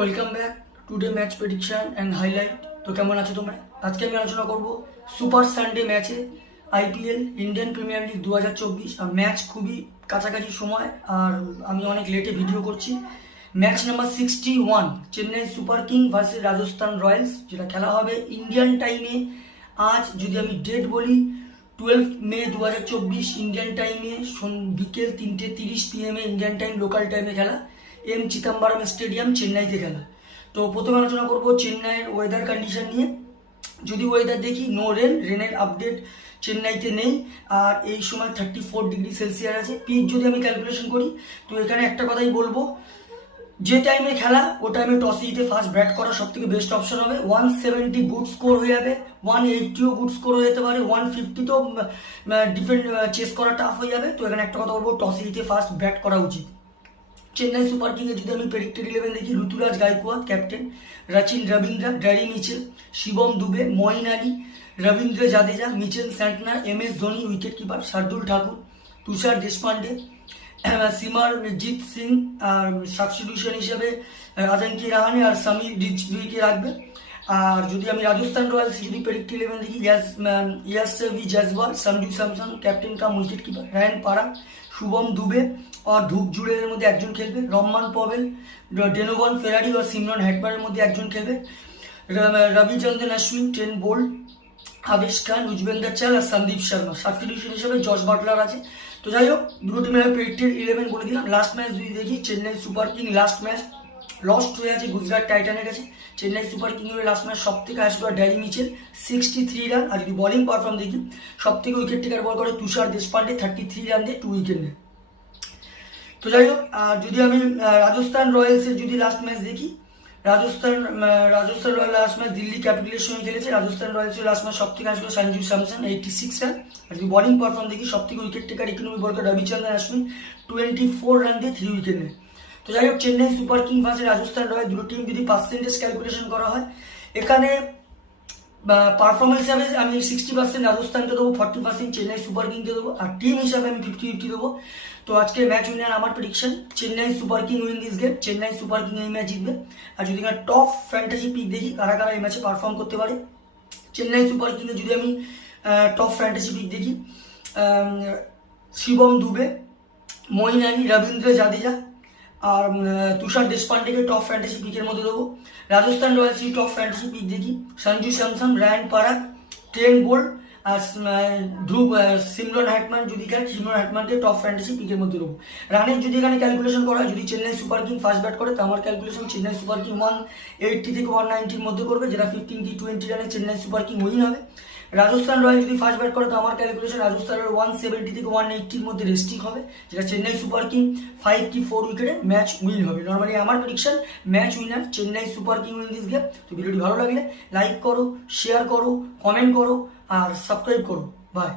Welcome back today match prediction and highlight. তো কেমন আছো তোমরা? আজকে আমি আলোচনা করব সুপার সানডে ম্যাচে আইপিএল ইন্ডিয়ান প্রিমিয়ার লিগ 2024। আর ম্যাচ খুবই কাছাকাছি সময়, আর আমি অনেক লেটে ভিডিও করছি। Match number 61 Chennai Super king versus Rajasthan Royals, যেটা খেলা হবে ইন্ডিয়ান টাইমে। আজ যদি আমি ডেট বলি 12 মে 2024 ইন্ডিয়ান টাইমে বিকেল 3:30 PM ইন্ডিয়ান টাইম, লোকাল টাইমে খেলা। এম চিদাম্বরম স্টেডিয়াম, চেন্নাইতে খেলা। তো প্রথমে আলোচনা করব চেন্নাইয়ের ওয়েদার কন্ডিশন নিয়ে। যদি ওয়েদার দেখি, নো রেনের আপডেট চেন্নাইতে নেই, আর এই সময় 34 ডিগ্রি সেলসিয়াস আছে। পিচ যদি আমি ক্যালকুলেশন করি, তো এখানে একটা কথাই বলবো, যে টাইমে খেলা ও টাইমে টস জিতে ফার্স্ট ব্যাট করা সব থেকে বেস্ট অপশন হবে। 170 গুড স্কোর হয়ে যাবে, 180ও গুড স্কোর হয়ে যেতে পারে, 150 তো ডিফেন্ড চেস করা টাফ হয়ে যাবে। তো এখানে একটা কথা বলবো, টস জিতে ফার্স্ট ব্যাট করা উচিত। চেন্নাই সুপার কিংয়ে যদি আমি প্রেডিক্টেড 11 দেখি, Ruturaj Gaikwad captain, Rachin Ravindra, Daryl Mitchell, Shivam Dube, Moeen Ali, Ravindra Jadeja, Mitchell Santner, MS Dhoni wicket keeper, Shardul Thakur, Tushar Deshpande, Simarjeet Singh, আর সাবস্টিটিউশন হিসেবে আজাঙ্কি রাহানে আর সামির রিজভিকে রাখবে। আর যদি আমি রাজস্থান রয়্যালস যদি প্রেডিক্টেড 11 দেখি, Yashasvi Jaiswal, Sanju Samson captain cum wicket keeper, Riyan Parag, Shubham Dubey আর ধূপ জুড়ের মধ্যে একজন খেলবে, রহমান পভেল, ডেনোভান ফেরারি আর সিমরন হেটমারের মধ্যে একজন খেলবে, রবিচন্দ্রন অশ্বিন, টেন বোল্ট, আবেশ খান, উজবেন্দ্র চাল আর সন্দীপ শর্মা। সাবস্টিটিউশন হিসেবে জস বাটলার আছে। তো যাই হোক, দুটো টিমের প্রেডিক্টেড 11 বলে দিলাম। লাস্ট ম্যাচ যদি দেখি, Chennai Super king last match lost হয়ে আছে গুজরাট টাইটানের কাছে। চেন্নাই সুপার কিং এর লাস্ট ম্যাচ সব থেকে হাই স্কোর ড্যারি মিচেল 63 রান। আর যদি বোলিং পারফর্ম দেখি, সব থেকে উইকেট টেকার বল করে তুষার দেশপান্ডে, 33 রান দিয়ে 2 উইকেট নেয়। তো যাই হোক, আর যদি আমি রাজস্থান রয়্যালসের যদি লাস্ট ম্যাচ দেখি, Rajasthan Royal last match Delhi ক্যাপিটালের সঙ্গে খেলেছে। রাজস্থান রয়্যালসের লাস্ট ম্যাচ সব থেকে আসলো সঞ্জু স্যামসন 86 রান। আর যদি বোলিং পারফর্ম দেখি, সব থেকে উইকেট টেকার ইকোনমি বল করে রবিচন্দ্রন অশ্বিন 24 রান দিয়ে 3 উইকেট নেয়। তো যাই হোক, Chennai Super king versus Rajasthan royal দুটো টিম যদি পার্সেন্টেজ ক্যালকুলেশন করা হয়, এখানে পারফরমেন্স হিসাবে আমি 60% রাজস্থানকে দেবো, 40% চেন্নাই সুপার কিংকে দেবো, আর টিম হিসাবে আমি 50-50 দেবো। তো আজকে ম্যাচ উইনার আমার prediction, Chennai Super king win this game. Chennai Super king এই ম্যাচ জিতবে। আর যদি এখানে টপ ফ্যান্টাসি পিক দেখি, কারা কারা এই ম্যাচে পারফর্ম করতে পারে, চেন্নাই সুপার কিংয়ে যদি আমি টপ ফ্যান্টাসি পিক দেখি, শিবম দুবে, মঈন আলী, রবীন্দ্র জাদেজা আর তুষার দেশপান্ডেকে টপ ফ্যান্টাসি পিকের মধ্যে দেবো। Rajasthan Royals top fantasy pick দেখি, সঞ্জু স্যামসন, রায়ান পারাগ, ট্রেন বোল্ট আর সিমরন হেটমান যদি খেলে, সিমরন হেটমানকে টপ ফ্যান্টাসি পিকের মধ্যে দেবো। রানের যদি এখানে ক্যালকুলেশন করা হয়, যদি Chennai Super King first bat করে, তো আমার ক্যালকুলেশন চেন্নাই সুপার কিং 180 থেকে 190-র মধ্যে করবে, যেটা 15-20 রানে চেন্নাই সুপার কিং উইন হবে। রাজস্থান রয়্যাল যদি ফার্স্ট ব্যাট করে, তো আমার ক্যালকুলেশন রাজস্থান রয়্যাল 170 থেকে 180-র মধ্যে রেস্টিং হবে, যেটা চেন্নাই সুপার কিং 5 কি 4 উইকেটে ম্যাচ উইন হবে। নর্মালি আমার prediction match winner Chennai Super king win this game. তো ভিডিওটি ভালো লাগলে লাইক করো, শেয়ার করো, কমেন্ট করো আর সাবস্ক্রাইব করো। বাই।